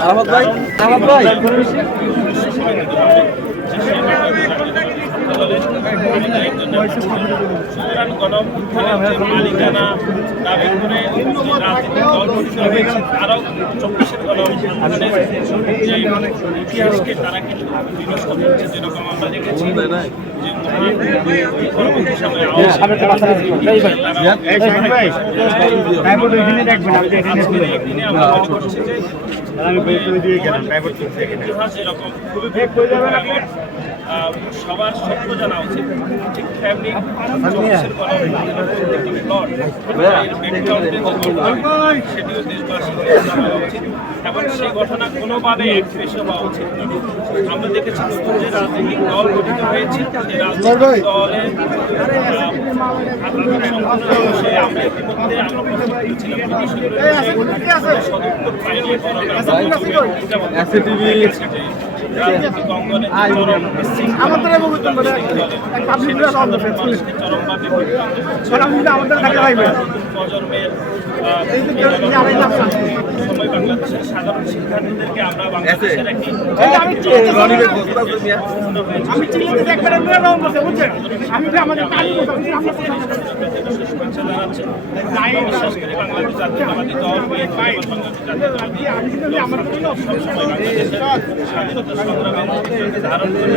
আহমদ ভাই আহমদ ভাই। সুতরাং গণঅভ্যুত্থানের যে মালিকানা দাবি করে রাজনৈতিক দল গঠিত তারাও চব্বিশের গণঅভ্যুত্থানের যে ইতিহাসকে তারা কিন্তু বিনষ্ট করছে যেরকম আমরা দেখেছি মনে খুবই সবার সত্য জানা উচিত ঠিক সেটিও দেশবাসীকে জানা উচিত। এবং সেই ঘটনা কোনোভাবে হওয়া উচিত নয়। আমরা দেখেছি নতুন যে রাজনৈতিক দল গঠিত হয়েছে রাজনৈতিক দলে আমরা ইতিমধ্যে আমরা প্রস্তুত ছিলাম সদুত্তর পাইনি বরং আমরা সাধারণ শিক্ষার্থীদেরকে আমরা রনিকে গোসল আমি বুঝছেন? আমি আমাদের শুভেচ্ছা জানাচ্ছি বিশেষ করে বাংলাদেশ জাতীয়তাবাদী দল স্বাধীনতা ধারণ করে